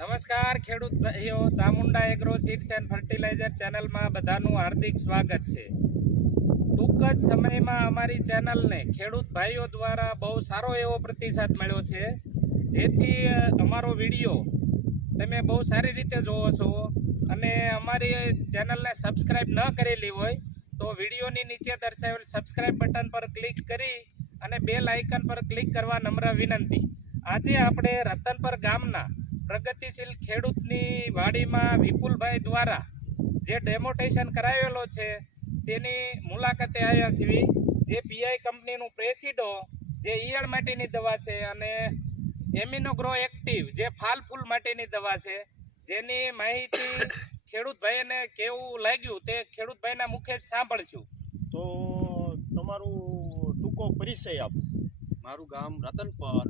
નમસ્કાર, ખેડૂત ભાઈઓ, Chamunda agro seeds and fertiliser ચેનલમાં બધાનું હાર્દિક સ્વાગત છે. ટૂંક જ સમયમાં અમારી ચેનલને ખેડૂત ભાઈઓ દ્વારા બહુ સારો એવો પ્રતિસાદ મળ્યો છે. જેથી અમારો વીડિયો તમે બહુ સારી રીતે જોવો છો અને અમારી ચેનલને સબસ્ક્રાઇબ ન કરેલી હોય તો વિડીયોની નીચે દર્શાવેલ સબસ્ક્રાઇબ બટન પર ક્લિક કરી અને બેલ આઇકન પર ક્લિક કરવા નમ્ર વિનંતી. આજે આપણે રતનપર ગામના પ્રગતિશીલ ખેડૂતની વાડીમાં વિપુલભાઈ દ્વારા જે ડેમોટેશન કરાવેલો છે તેની મુલાકાતે આવ્યા છીએ. જે પીઆઈ કંપનીનું પ્રેસિડો જે ઈયળ માટેની દવા છે અને એમિનોગ્રો એક્ટિવ જે ફાલ ફૂલ માટેની દવા છે જેની માહિતી ખેડૂતભાઈને કેવું લાગ્યું તે ખેડૂતભાઈના મુખે જ સાંભળશું. તો તમારું ટૂંકો પરિચય આપો. મારું ગામ રતનપર.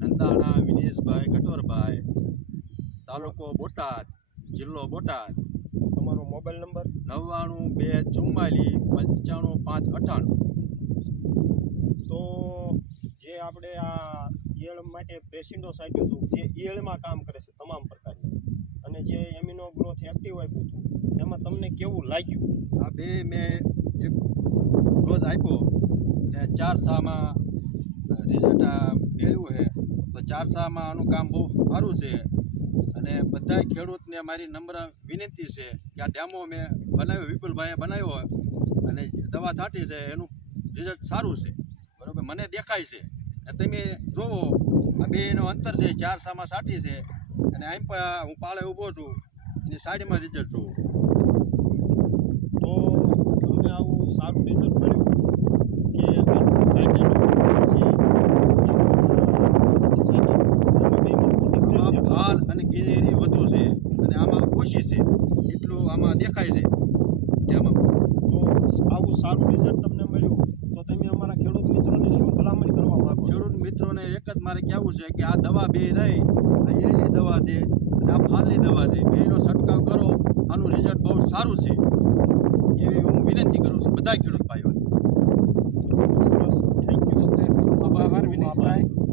નંદાણા વિનેશભાઈ કટોરભાઈ તાલુકો બોટાદ જિલ્લો બોટાદ. તમારો મોબાઈલ નંબર? નવ્વાણું બે ચુમ્માલીસ પંચાણું પાંચ અઠ્ઠાણું તો જે આપણે આ ઈયળ માટે પ્રેસિન્ડો સાચ્યું હતું જે ઈયળમાં કામ કરે છે તમામ પ્રકારની અને જે એમિનો ગ્રોથ એક્ટિવ આપ્યું હતું એમાં તમને કેવું લાગ્યું? આ બે મેં એક ડોઝ આપ્યો ને ચાર સામાં રિઝલ્ટ આ મેળવ્યું છે. તો ચાર સામાં આનું કામ બહુ સારું છે. અને બધા ખેડૂતને મારી નમ્ર વિનંતી છે કે આ ડેમો મેં બનાવ્યો, વિપુલભાઈએ બનાવ્યો અને દવા છાંટી છે, એનું રિઝલ્ટ સારું છે. બરાબર? મને દેખાય છે. તમે જોવો, આ બેનો અંતર છે ચાર સામાં છાંટી છે. અને અહીં પણ હું પાળે ઊભો છું, એની સાઈડમાં રિઝલ્ટ જોઉં. તો તમને આવું સારું રિઝલ્ટ મળ્યું કે આ સાંટ્યું પછી સાંટ્યું એમાં બેમાં મોટી ફરક આમાં દેખાય. ફાલ અને ગ્રીનરી વધુ છે અને આમાં ઓછી છે એટલું દેખાય છે. આમાં તો આવું સારું રિઝલ્ટ તમને મળ્યું તો તમે અમારા ખેડૂત મિત્રોને શું ભલામણ કરવા માગો ખેડૂત મિત્રોને એક જ મારે કહેવું છે કે આ દવા બે રહી આ એની દવા છે અને આ ફાલની દવા છે. બેનો છંટકાવ કરો આનું રિઝલ્ટ બહુ સારું છે. એવી હું વિનંતી કરું છું બધા ખેડૂત ભાઈઓને. બસ થેન્ક યુ આભાર વિનેશભાઈ.